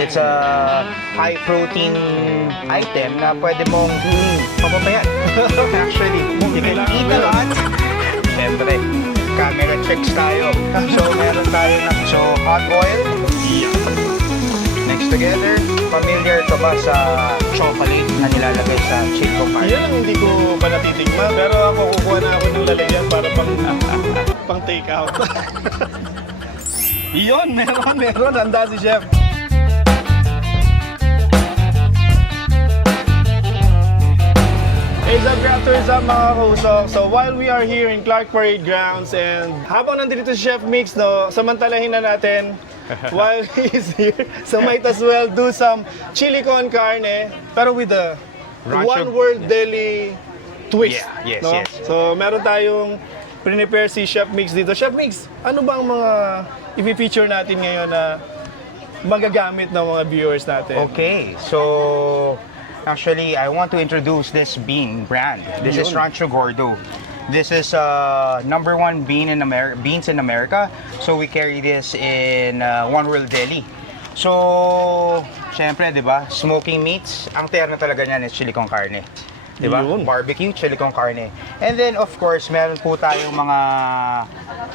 It's a high-protein item na pwede mong mapapayat. Actually, you can eat a lot. Siyempre, camera tricks tayo. So, meron tayo hot oil. Mix together. Familiar ka ba sa chocolate na nilalagay sa chico pie? Yan ang hindi ko pa natitikman. Pero ako kukuha na ako ng lalagyan para pang take out. Yun, meron. Handa si Chef. Hey, up, Raptors up mga kausok. So while we are here in Clark Parade Grounds and habang nandito si Chef Mix, no, samantalahin na natin while he's here. So might as well do some chili con carne pero with a One World Deli twist. Yeah, yes, no? yes. So meron tayong prepare si Chef Mix dito. Chef Mix, ano ba ang mga i-feature natin ngayon na magagamit ng mga viewers natin? Okay, so actually, I want to introduce this bean brand. This is Rancho Gordo. This is #1 beans in America. So we carry this in One World Deli. So, syempre, di ba, smoking meats, ang terno talaga niyan is chili con carne. Di ba? Yun. Barbecue, chili con carne. And then, of course, meron po tayong mga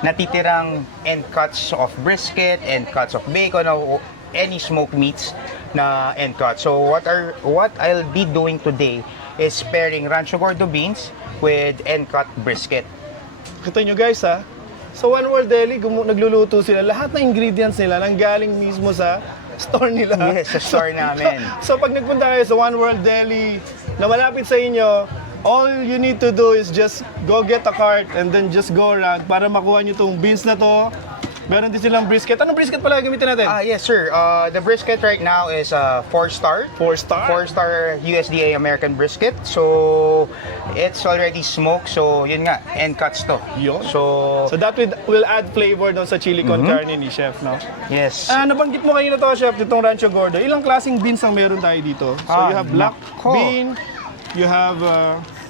natitirang end cuts of brisket, end cuts of bacon, o any smoked meats na end cut. So what I'll be doing today is pairing Rancho Gordo beans with end cut brisket. Kita nyo guys ha, sa One World Deli, nagluluto sila. Lahat ng ingredients nila nanggaling mismo sa store nila. Yes, sa store namin. So pag nagpunta kayo sa One World Deli na malapit sa inyo, all you need to do is just go get a cart and then just go around para makuha nyo tong beans na to. Meron din silang brisket. Anong brisket pala gamitin natin? Yes, sir. The brisket right now is 4-star. 4-star? 4-star USDA American brisket. So, it's already smoked. So, yun nga, end cuts to. Yun. So So that will add flavor doon sa chili con carne ni Chef, no? yes. Nabanggit mo kanina to, Chef, itong Rancho Gordo. Ilang klaseng beans ang meron tayo dito? So you have black nako. bean, you have,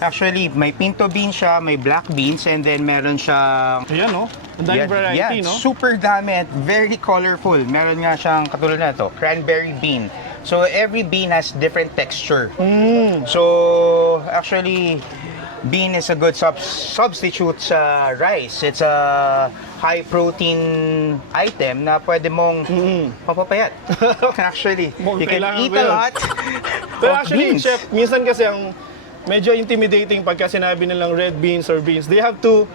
Actually, may pinto beans siya, may black beans, and then meron siyang ayan no? Ang daming variety, no? super dami at very colorful. Meron nga siyang katulad na ito, cranberry bean. So every bean has different texture. So actually, bean is a good substitute sa rice. It's a high protein item na pwede mong mapapayat. Actually, you can Kailangan eat ko a yun. lot Pero of actually, beans. Chef, minsan kasi ang medyo intimidating pagka sinabi nilang red beans or beans. They have to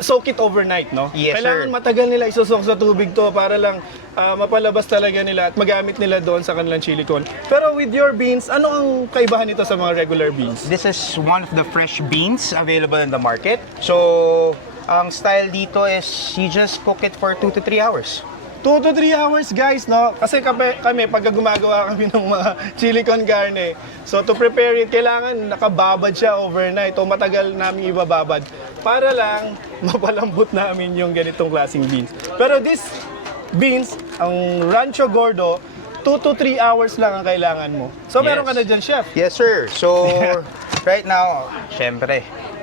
soak it overnight, no? Yes, Kailangan sir. matagal nila isusok sa tubig to para lang mapalabas talaga nila at magamit nila doon sa kanilang chili con. Pero with your beans, ano ang kaibahan nito sa mga regular beans? This is one of the fresh beans available in the market. So, ang style dito is you just cook it for 2 to 3 hours. 2 to 3 hours, guys, no? Kasi kami pagka gumagawa kami ng mga chili con carne, so to prepare it, kailangan nakababad siya overnight o matagal namin ibababad para lang mapalambot namin yung ganitong klaseng beans. Pero this beans, ang Rancho Gordo, 2 to 3 hours lang ang kailangan mo. So meron ka na dyan, Chef. Yes, sir. So, right now, syempre,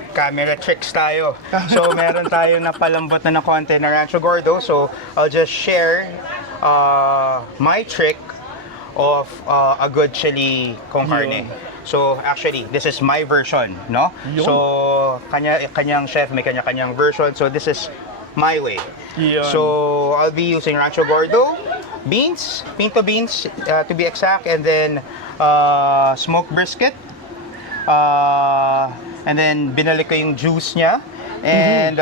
camera tricks tayo. So, meron tayo na palambot na konti na Rancho Gordo. So, I'll just share my trick of a good chili con carne. So, actually, this is my version, no? Yun. So, kanyang chef may kanya-kanyang version. So, this is my way. Yun. So, I'll be using Rancho Gordo, beans, pinto beans to be exact, and then smoked brisket. And then binalik ko yung juice niya. And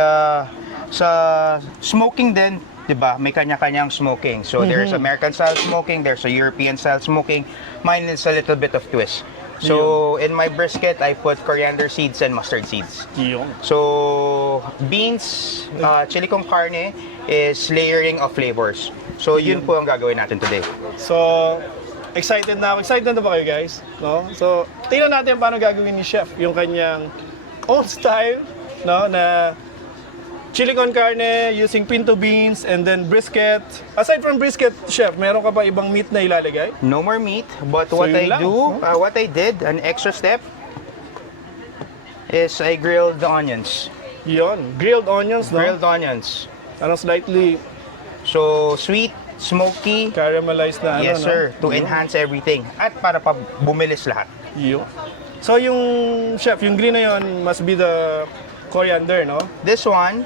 sa smoking din, 'di ba? May kanya-kanyang smoking. So there's American style smoking, there's a European style smoking. Mine is a little bit of twist. So in my brisket, I put coriander seeds and mustard seeds. Yun. So beans, chili con carne is layering of flavors. So yun po ang gagawin natin today. So, excited na ako. Excited na ba kayo, guys? No? So, tingnan natin paano gagawin ni Chef yung kanyang own style, no, na chili con carne using pinto beans and then brisket. Aside from brisket, Chef, meron ka pa ibang meat na ilalagay? No more meat, but So what yun I lang, do, no? what I did, an extra step, is I grilled the onions. Yon, grilled onions, no? Grilled onions. Anong slightly, So, sweet smoky. Caramelized na Yes, ano, sir. no? To enhance everything. At para pa bumilis lahat. Yun. So yung chef, yung green na yun must be the coriander, no? This one,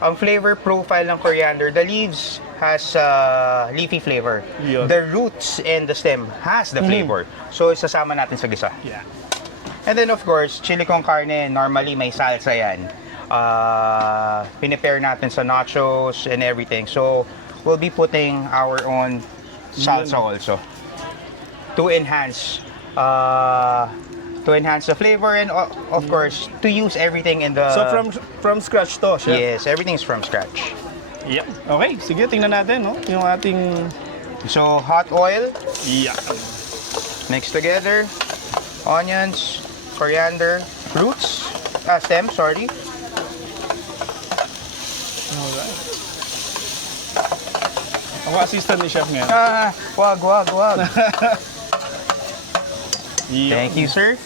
ang flavor profile ng coriander, the leaves has leafy flavor. Yun. The roots and the stem has the flavor. So, isasama natin sa gisa. Yeah. And then, of course, chili con carne, normally may salsa yan. Pinipare natin sa nachos and everything. So, we'll be putting our own salsa also to enhance the flavor and of course to use everything in the So from scratch to, chef? yes, everything's from scratch. Yeah. Okay, sige, tingnan natin, no? Yung ating... So hot oil, Yeah. mix together, onions, coriander, roots, stem, sorry. Alright. Ako assistant ni chef ngayon. Wag. Yeah. Thank you, sir.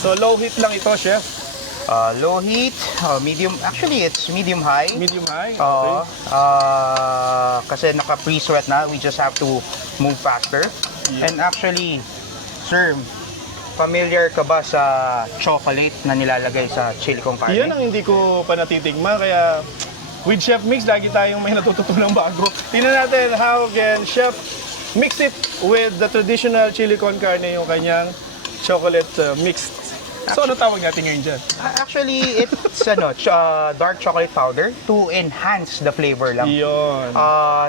So low heat lang ito, chef? Low heat, medium, actually it's medium high. Medium high? Oo. Okay. Kasi naka-pre-sweat na, we just have to move faster. Yeah. And actually, sir, familiar ka ba sa chocolate na nilalagay sa chili con carne? Yan ang hindi ko pa natitigman, kaya with Chef Mix, lagi tayong may natututulang bago. Tingnan natin how can Chef mix it with the traditional chili con carne, yung kanyang chocolate mixed. So ano tawag natin ngayon dyan? Actually, it's dark chocolate powder to enhance the flavor lang. Yun.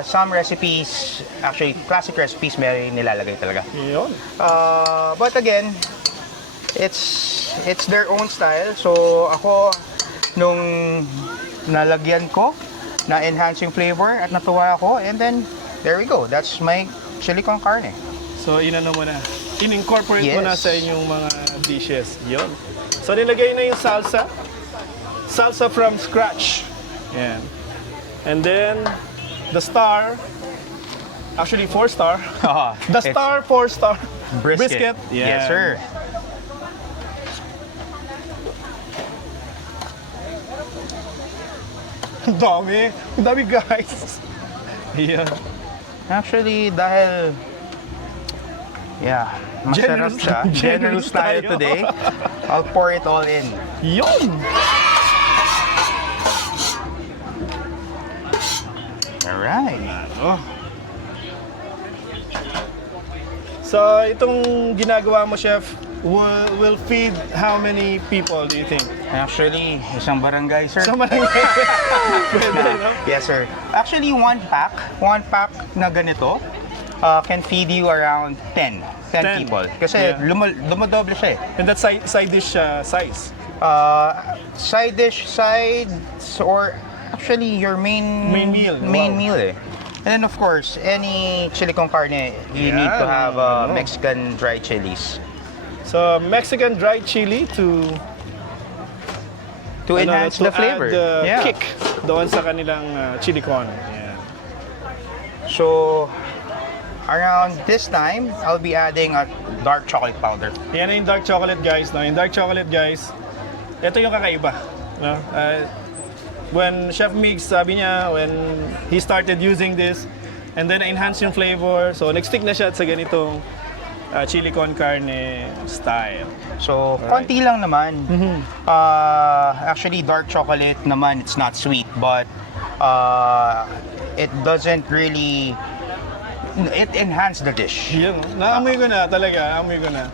Some recipes, actually classic recipes, may nilalagay talaga. Yun. But again, it's their own style. So ako, nung nalagyan ko, na-enhance yung flavor at natuwa ako, and then there we go. That's my chili con carne. So inano mo na, in-incorporate mo na Yes. sa inyong mga dishes. Yun. So nilagay na yung salsa. Salsa from scratch. Yan. And then, the star, actually 4-star. The It's star, 4-star. brisket. Yan. Yes, sir. Ang dami. Ang dami, guys. Yeah. Actually, dahil masarap Generous- siya. generous Generous tayo tayo. today. I'll pour it all in. Yun. Alright. Oh. So, itong ginagawa mo, Chef, will feed how many people, do you think? Actually, isang barangay, sir. So, marami. Pwede, no? Yes, sir. Actually, one pack na ganito can feed you around 10 10. people. Kasi Yeah. dumodoble siya eh. And that side dish size? Side dish, sides, or actually your main meal. Main Wow. meal eh. And then of course, any chili con carne, you need to have ano. Mexican dry chilies So, Mexican dried chili to enhance to the flavor. add the Yeah. kick doon sa kanilang chili con. Yeah. So around this time, I'll be adding a dark chocolate powder. Yan na yung dark chocolate, guys. No? Yung dark chocolate, guys, ito yung kakaiba. No? When Chef Mix, sabi niya, when he started using this, and then enhance yung flavor, so nag-stick na siya sa ganitong chili con carne style. So, konti lang naman. Actually, dark chocolate naman, it's not sweet, but it doesn't really, it enhanced the dish. Yan, naamoy ko na talaga, naamoy ko na.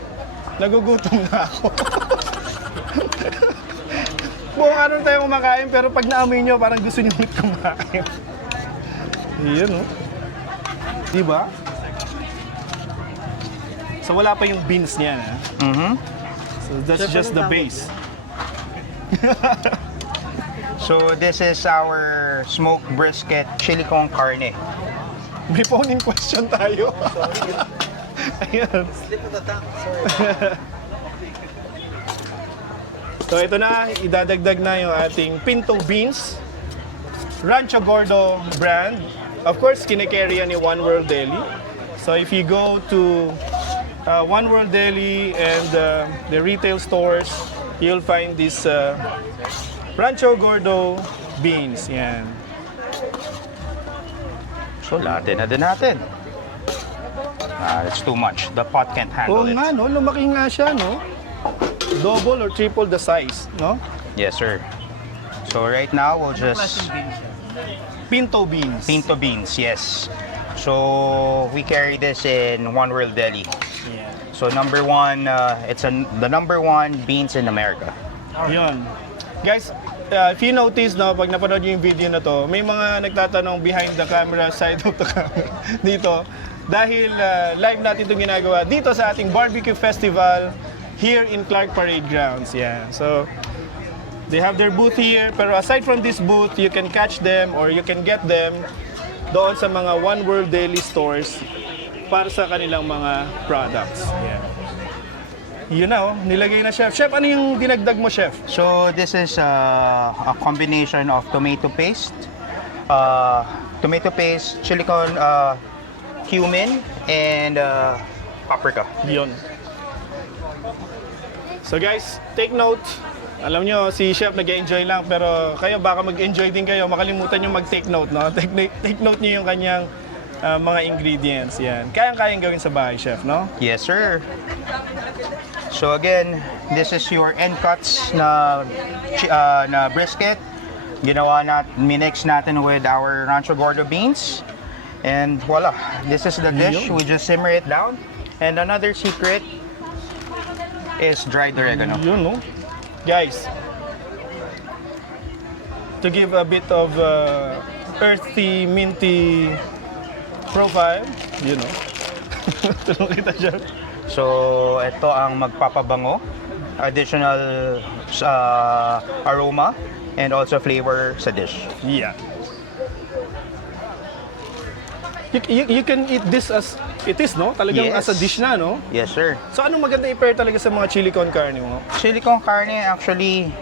Nagugutom na ako. Buong araw tayo kumakain, pero pag naamoy nyo, parang gusto nyo ulit kumain. Yan, no? Diba? So wala pa yung beans niyan, ha? So that's just the base. So, this is our smoked brisket chili con carne. May phone-in question tayo. Ayan. So ito na, idadagdag na yung ating pinto beans. Rancho Gordo brand. Of course, kinikerry yan ni One World Deli. So if you go to One World Deli and the retail stores, you'll find this Rancho Gordo beans. Yan. So, lahat na din natin. It's too much. The pot can't handle Oo it. nga, no? Lumaki nga siya, no? Double or triple the size, no? Yes, sir. So, right now, we'll just... Pinto beans. Pinto beans, yes. So, we carry this in One World Deli. Yeah. So, number one, the number one beans in America. Yun. Guys, if you notice, no, pag napanood nyo yung video na to, may mga nagtatanong behind the camera, side of the camera dito. Dahil live natin itong ginagawa dito sa ating barbecue festival here in Clark Parade Grounds. Yeah. So, they have their booth here. Pero aside from this booth, you can catch them or you can get them doon sa mga One World Daily stores para sa kanilang mga products. Yeah. Yun na, oh, nilagay na chef. Chef, ano yung dinagdag mo, chef? So, this is a combination of tomato paste, chili con, cumin, and paprika. Yun. So guys, take note. Alam nyo, si Chef nag-enjoy lang, pero kayo baka mag-enjoy din kayo. Makalimutan nyo mag-take note, no? Take note nyo yung kanyang mga ingredients. Yan. Kayang-kayang gawin sa bahay, Chef, no? Yes, sir. So again, this is your end cuts na brisket. Minix natin with our Rancho Gordo beans. And voila, this is the dish. We just simmer it down. And another secret is dried oregano. Yun, no? Guys, to give a bit of earthy, minty profile, you know. Tulong kita dyan. So, ito ang magpapabango. Additional aroma and also flavor sa dish. Yeah. You can eat this as it is, no? Talagang Yes. as a dish na, no? Yes, sir. So, anong maganda i-pair talaga sa mga chili con carne mo? Chili con carne actually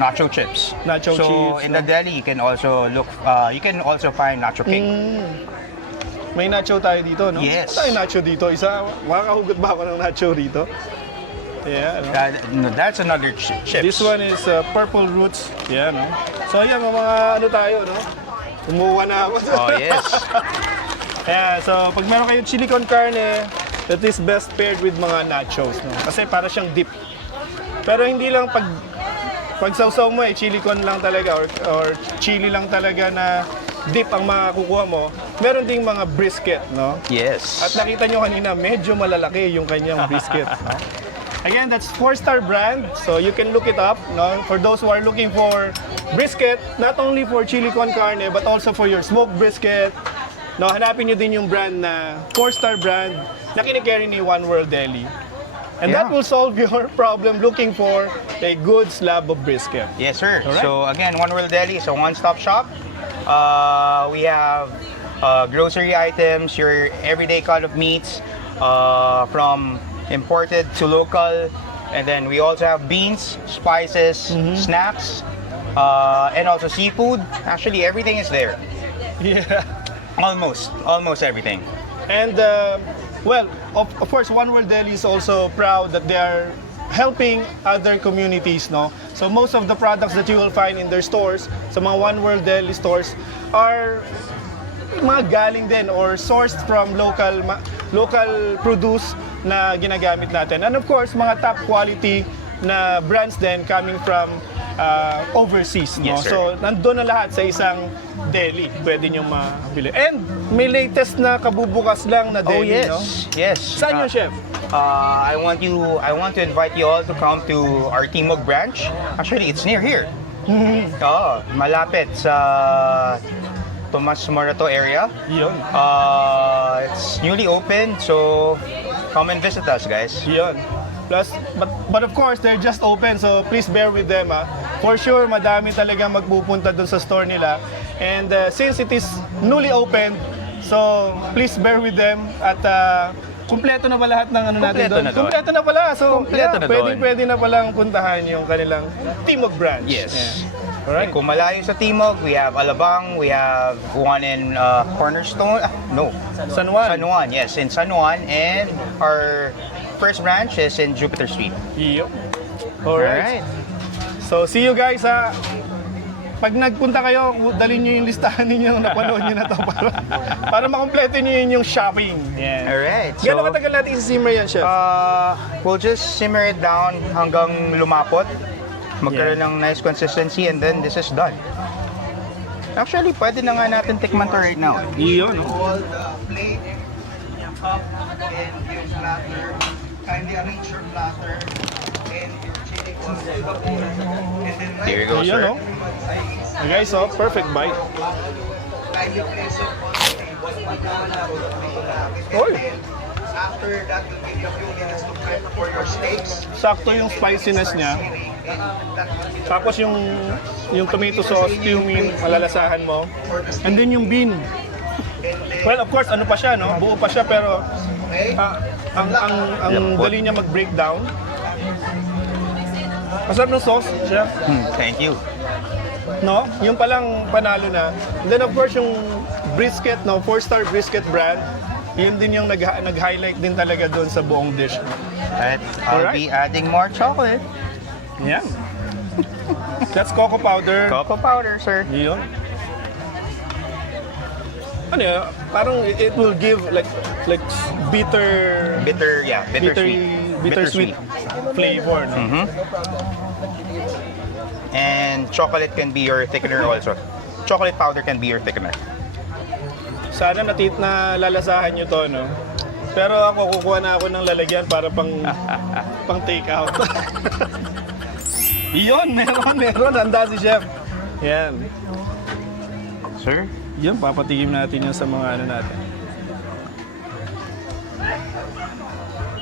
nacho chips. Nacho so chips, in the no? deli you can also you can also find nacho king. May nacho tayo dito, no? Yes. Tayo nacho dito. Isa, makakahugot ba ako ng nacho dito? Yeah, no? That's another chips. This one is purple roots. Yeah, no? So, ayan, mga ano tayo, no? Umuha na ako. Oh, yes. Yeah, so pag meron kayong chili con carne, that is best paired with mga nachos, no? Kasi para siyang dip. Pero hindi lang pag sausaw mo chili con lang talaga or chili lang talaga na dip ang makukuha mo. Meron ding mga brisket, no? Yes. At nakita nyo kanina, medyo malalaki yung kanyang brisket. No? Again, that's 4-star brand, so you can look it up. No? For those who are looking for brisket, not only for chili con carne, but also for your smoked brisket. No, hanapin nyo din yung brand na 4-star brand na kinikerry ni One World Deli. And that will solve your problem looking for a good slab of brisket. Yes, sir. Alright. So again, One World Deli is a one-stop shop. We have grocery items, your everyday cut of meats, from imported to local, and then we also have beans, spices, snacks, and also seafood. Actually, everything is there. Yeah. Almost everything. And well, of course, One World Deli is also proud that they are helping other communities, no? So most of the products that you will find in their stores, sa mga One World Deli stores, are mga galing din or sourced from local produce na ginagamit natin. And of course, mga top quality na brands din coming from overseas, no? Yes, sir. So nandun na lahat sa isang deli, pwede nyo mabili. And may latest na kabubukas lang na Oh deli, yes, no? yes. Saan yun, Chef? I want to invite you all to come to our Timog branch. Actually, it's near here. Oo, malapit sa Tomas Morato area. Yun. It's newly opened, so come and visit us, guys. Yun. Plus, but of course, they're just open, so please bear with them. For sure, madami talaga magpupunta dun sa store nila. And since it is newly opened, so please bear with them. At kumpleto na ba lahat ng ano natin Kumpleto doon? na doon. Kumpleto na pala. So, Kumpleto na doon. pwede na palang puntahan yung kanilang Timog branch. Yes. Yeah. Alright. Kung malayo sa Timog, we have Alabang, we have one in Cornerstone. San Juan. San Juan, yes, in San Juan, and our first branch is in Jupiter Street. Yep. Alright. So, see you guys ha. Pag nagpunta kayo, dalhin nyo yung listahan ninyo, napanood nyo na to para makompleto nyo yun yung shopping. Yan. Alright. Gano'ng katagal natin isi-simmer yan, Chef? We'll just simmer it down hanggang lumapot. Magkaroon ng nice consistency and then this is done. Actually, pwede na nga natin tikman to right now. Iyon, no? All the plate, cup, and your platter. Kindly arrange your platter and your chili con to the bowl. And then Here you go, Iyon, sir. no? You guys, oh, perfect bite. kindly place it on the table. Pagkakalaro ng table. Oy. And then, after that, will give you a few minutes to prep for your steaks. Sakto yung spiciness niya. Tapos yung tomato sauce, cumin, malalasahan mo. And then yung bean. Well, of course, ano pa siya, no? Buo pa siya, pero ang dali niya mag-breakdown. Masarap ng sauce, chef. Thank you. No? Yung palang panalo na. And then, of course, yung brisket, no? 4-star brisket brand. Yun din yung nag-highlight din talaga doon sa buong dish. At I'll Alright. be adding more chocolate. Yan. That's cocoa powder. Cocoa powder, sir. Yun. Ano yun? Parang it will give like bitter Bitter, yeah, bittersweet flavor, no? Mhm. And chocolate can be your thickener also. Chocolate powder can be your thickener. Sana na lalasahan nyo to, no? Pero ako, kukuha na ako ng lalagyan para pang take out. Iyon, meron. Handa si Chef. Yan. Sir? Yan, papatigim natin yan sa mga ano natin.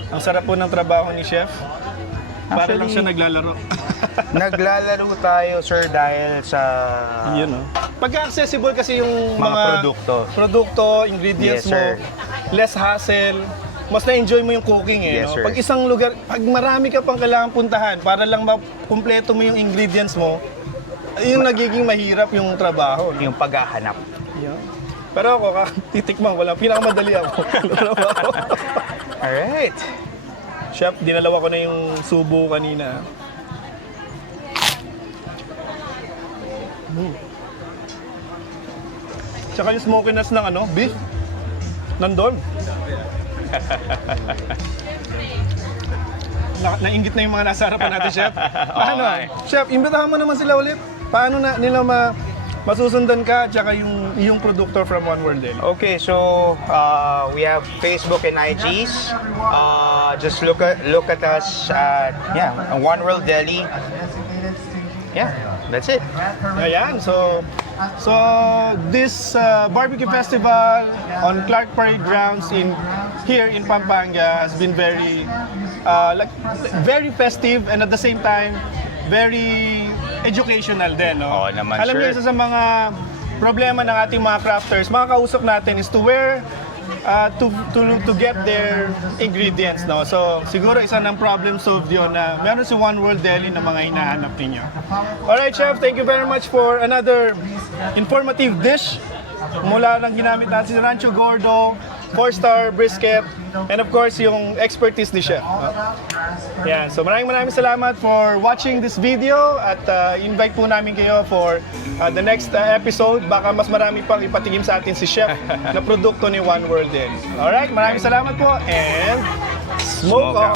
Ang sarap po ng trabaho ni Chef. Para lang Actually, siya naglalaro. Naglalaro tayo, sir, dahil sa Yun, no? Pagka-accessible kasi yung Mga produkto, ingredients Yes, sir. mo, less hassle, mas na-enjoy mo yung cooking eh. Yes, No? sir. Pag isang lugar, pag marami ka pang kailangan puntahan para lang makumpleto mo yung ingredients mo, yung nagiging mahirap yung trabaho. No? yung paghahanap. Yun. Pero ako, titikman ko lang, pinakamadali ako. Trabaho. Alright. Chef, dinalawa ko na yung subo kanina. Tsaka yung smokiness ng beef, nandun. Nainggit na yung mga nasa harapan natin, Chef. Paano? Okay. Chef, imbitahan mo naman sila ulit. Paano na nila masusundan ka tsaka yung produkto from One World Deli? Okay, so we have Facebook and IGs. Just look at us at One World Deli. Yeah, that's it. Ayan, so this barbecue festival on Clark Parade Grounds here in Pampanga has been very very festive and at the same time very educational din, no? Oo naman, Alam niyo, sir. isa sa mga problema ng ating mga crafters, mga kausap natin is to where to get their ingredients, no? So, siguro isa ng problem solved yun na meron si One World Deli na mga hinahanap ninyo. Alright, Chef, thank you very much for another informative dish. Mula lang ginamit natin si Rancho Gordo, 4-star brisket, and of course, yung expertise ni Chef. Yan, so maraming salamat for watching this video at invite po namin kayo for the next episode. Baka mas marami pang ipatigim sa atin si Chef na produkto ni One World Deli. Alright, maraming salamat po and smoke on!